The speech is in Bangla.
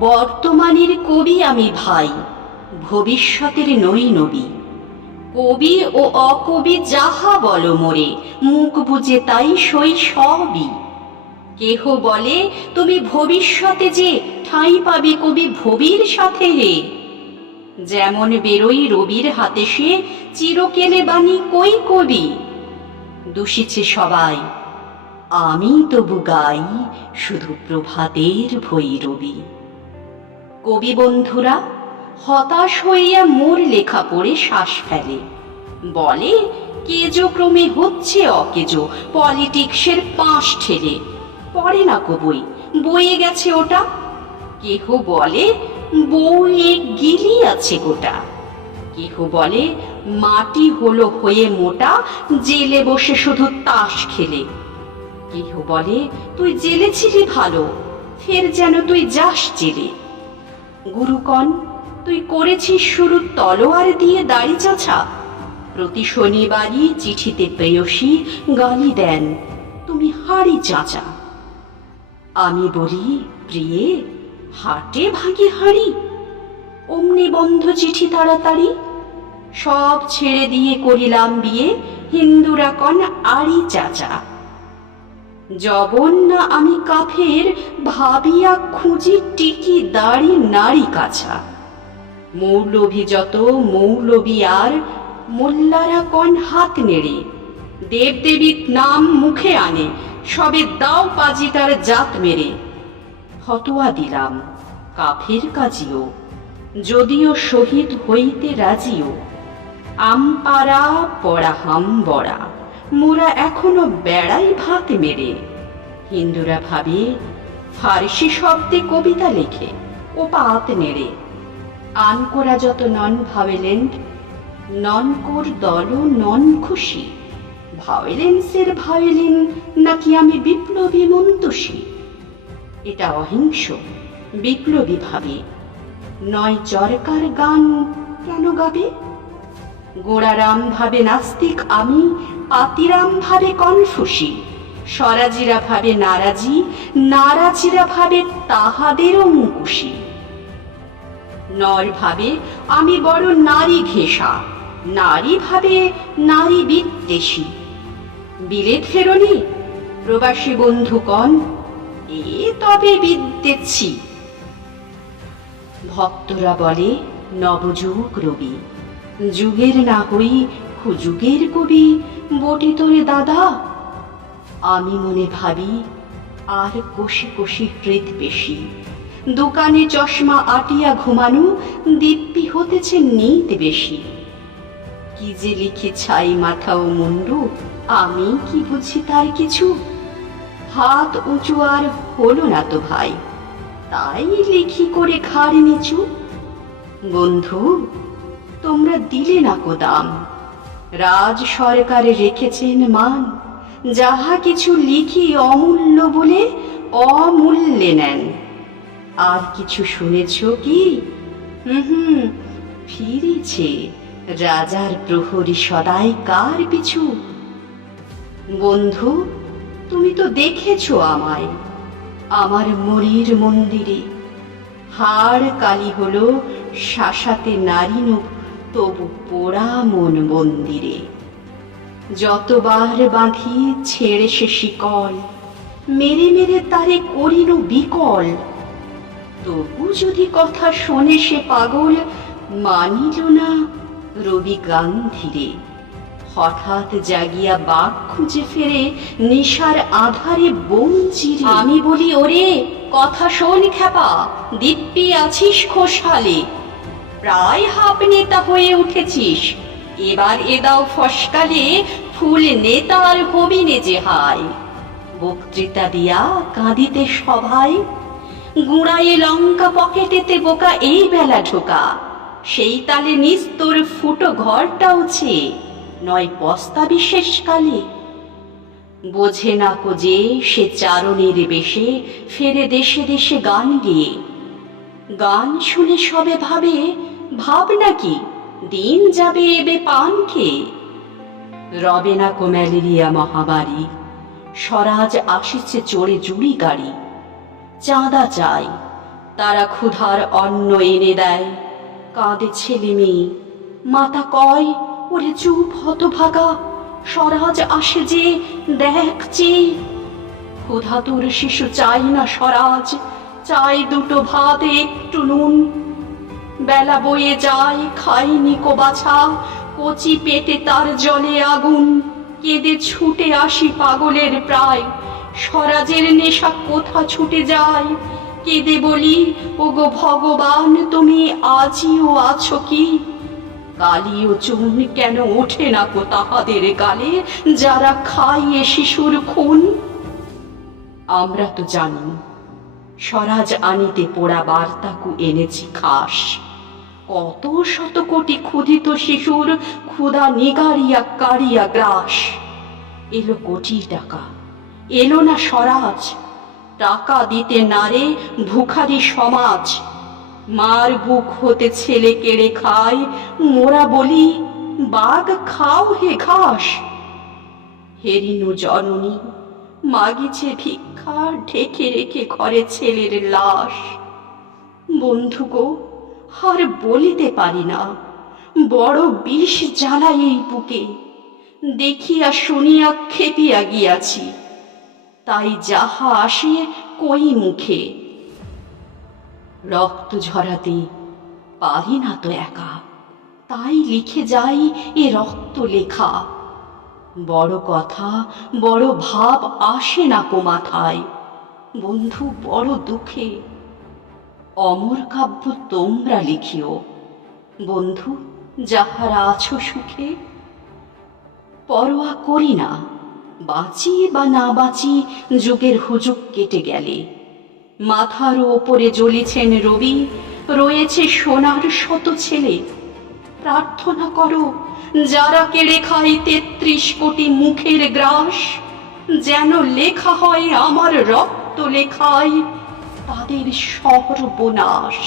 বর্তমানের কবি আমি ভাই, ভবিষ্যতের নই নবী। কবি ও অকবি যাহা বল মোরে, মুখ বুঝে তাই সই সবই। কেহ বলে, তুমি ভবিষ্যতে যে ঠাঁই পাবে কবি ভবির সাথে হে। যেমন বেরোই রবির হাতে সে, চিরকেলে বাণী কই কবি? দূষিছে সবাই, আমি তবু গাই, শুধু প্রভাতের ভৈরবী। কবি বন্ধুরা, হতাশ হইয়া মোর লেখা পড়ে শ্বাস ফেলে। বলে, কেজো ক্রমে হচ্ছে অকেজো, পলিটিক্সের পাশ ঠেলে। পড়ে না কবই বইয়ে গেছে ওটা? কেহ বলে, বইয়ে গিলি আছে গোটা। কেহ বলে, মাটি হলো হয়ে মোটা, জেলে বসে শুধু তাস খেলে। কেহ বলে, তুই জেলে ছিলি ভালো, ফের যেন তুই যাস জেলে। গুরুকণ তুই করেছিস শুরু তলোয়ার দিয়ে দাড়ি চাছা। প্রতি শনিবারই চিঠিতে প্রেয়সী গালি দেন, তুমি হাড়ি চাচা। আমি বলি, প্রিয়ে, হাটে ভাগে হাড়ি। অমনি বন্ধ চিঠি তাড়াতাড়ি। সব ছেড়ে দিয়ে করিলাম বিয়ে হিন্দুরা কন আড়ি চাচা। জবন না আমি কাফের, ভাবিয়া খুঁজি টিকি দাড়ি নারী কাছা। মৌলভী যত মৌলবী আর, মোল্লারা কন হাত নেড়ে। দেবদেবীর নাম মুখে আনে, সবে দাও পাজি তার জাত মেরে। ফতোয়া দিলাম, কাফের কাজিও, যদিও শহীদ হইতে রাজিও। আমপারা পড়া হাম বড়া। মোরা এখনও বেড়াই ভাত মেরে। হিন্দুরা ভাবে, ফার্সি শব্দে কবিতা লেখে ও পাত নেড়ে। আনকোরা যত নন ভাবেলেন্ট নন কোর দল নন খুশি। ভায়োলেন্সের ভায়োলিন নাকি আমি বিপ্লবী মন্তসী এটা অহিংস, বিপ্লবী ভাবে। নয় চরকার গান কেন গাবে। গোড়ারাম ভাবে নাস্তিক আমি পাতিরাম ভাবে কনফুসি। স্বরাজিরা ভাবে নারাজি, নারাজিরা ভাবে তাহাদের অঙ্কুশী নর ভাবে আমি বড় নারী ঘেষা, নারী ভাবে নারী বিদ্বেষী। বিলেত ফেরনি প্রবাসী বন্ধুগণ, এ তবে বিদ্যেছি ভক্তরা বলে, নবযুগ রবি। যুগের না হই হুযুগের কবি, বটি তোরে দাদা। আমি মনে ভাবি, আর কষি কষি হৃদ পেশি দোকানে চশমা আটিয়া ঘুমানো, দিব্যি হতেছে নিত বেশি। কি যে লিখে ছাই মাথা ও মুন্ডু, আমি কি বুঝি তার কিছু? হাত উঁচু আর হলো না তো ভাই, তাই লিখি করে ঘাড় নিচু। বন্ধু তোমরা দিলে না কো দাম। রাজ সরকারে রেখেছেন মান, যাহা কিছু লিখি অমূল্য বলে অমূল্যে নেন। আর কিছু শুনেছ কি? হুম ফিরেছে রাজার প্রহরী সদাই কার পিছু? বন্ধু, তুমি তো দেখেছ আমায়। আমার মরির মন্দিরে। হাড় কালি হলো শাসাতে নারী নূপ তবু পোড়া মন মন্দিরে। যতবার বাঁধি ছেড়ে সে শিকল, মেরে মেরে তারে করিল বিকল। তবু যদি কথা শোনে সে পাগল, মানিল না রবি গান্ধীরে হঠাৎ জাগিয়া বাঘ খুঁজে ফেরে নিশার আধারে বঞ্চিরে আমি বলি, ওরে, কথা শোন খ্যাপা, দিব্যি আছিস খোশহালে। প্রায় হাফ নেতা হয়ে উঠেছিস। এবার এ দাও ফসকালে ফুল নেতার হবিনে যে হায় বক্তৃতা দিয়া কাঁদিতে সভায় গুড়াইয়ে লঙ্কা পকেটেতে বোকা এই বেলা ঢোকা। সেই তালে নিস্তর ফুটো ঘরটা উছে, নয় বস্তা বিশেষ কালে। বোঝে না কো যে সে চারণের বেশে ফেরে দেশে দেশে গান গেয়ে। গান শুনে সবে ভাবে ভাব নাকি দিন যাবে এবে পান খেয়ে রবে না কো ম্যালেরিয়া মহামারী। স্বরাজ আসিছে চড়ে জুড়ি গাড়ি। চাঁদা চাই, তারা ক্ষুধার অন্ন এনে দেয়। কাঁদে ছেলে মেয়ে, মাতা কয়, ওরে চুপ হতভাগা, স্বরাজ আসে যে দেখ যে। ক্ষুধাতুর শিশু চাই না স্বরাজ, চাই দুটো ভাত, একটু নুন। বেলা বয়ে যায় খাইনি কো বাছা, কচি পেটে তার জলে আগুন। কেঁদে ছুটে আসি পাগলের প্রায়, স্বরাজের নেশা কোথা ছুটে যায়? কেঁদে বলি, ওগো ভগবান, তুমি আজিও আছো কি? কালি ও চুন কেন ওঠে না কো তাহাদের গালে, যারা খাইয়ে শিশুর খুন? আমরা তো জানি, স্বরাজ আনিতে পোড়া বার্তাকু এনেছি খাস। কত শত কোটি ক্ষুধিত শিশুর ক্ষুধা নিগারিয়া কারিয়া গ্রাস। এলো কোটি টাকা। এলো না স্বরাজ। টাকা দিতে নারে ভুখারি সমাজ। মার বুক হতে ছেলে কেড়ে খায়, মোরা বলি, বাঘ খাও হে ঘাস। হেরিনু জননী, মাগিছে ভিক্ষা, ঢেকে রেখে ঘরে ছেলের লাশ। বন্ধু গো আর বলিতে পারি না। বড় বিষ জ্বালাই এই বুকে। দেখিয়া শুনিয়া খেপিয়া গিয়াছি। তাই যাহা আসে কই মুখে। রক্ত ঝরাতে পারি না তো একা। তাই লিখে যাই এ রক্ত লেখা। বড় কথা, বড় ভাব আসে না কো মাথায়। বন্ধু বড় দুঃখে। অমর কাব্য তোমরা লিখিও। বন্ধু, যাহারা আছো সুখে, পরোয়া করি না। বাঁচি বা না বাঁচি, যুগের হুজুগ কেটে গেলে। মাথার ওপরে জ্বলিছেন রবি, রয়েছে সোনার শত ছেলে। প্রার্থনা করো, যারা কেড়ে খায় তেত্রিশ কোটি মুখের গ্রাস, যেন লেখা হয় আমার রক্ত লেখায় তাদের সর্বনাশ।